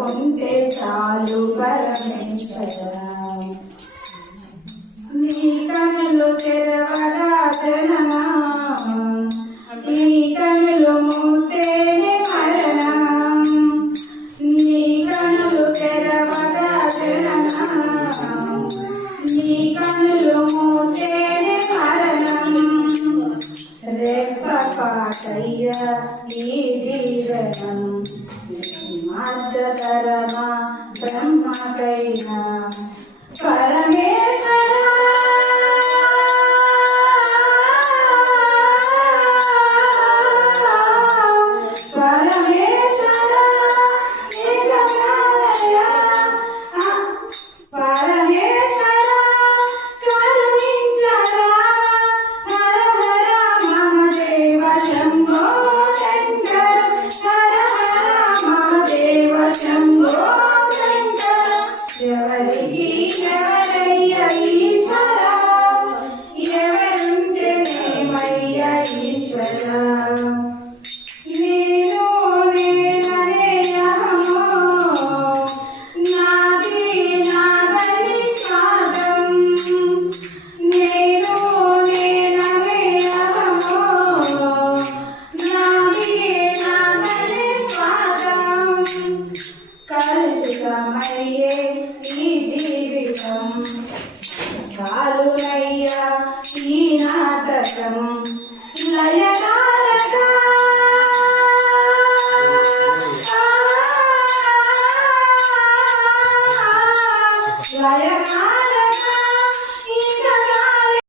ఉంటే చాలు పరమేశ్వర. నీ కనులు తెరవగా జనమ 可月。సమయే ఈ జీవితం చాలునయ్యా ఈ నాటకం లయనారక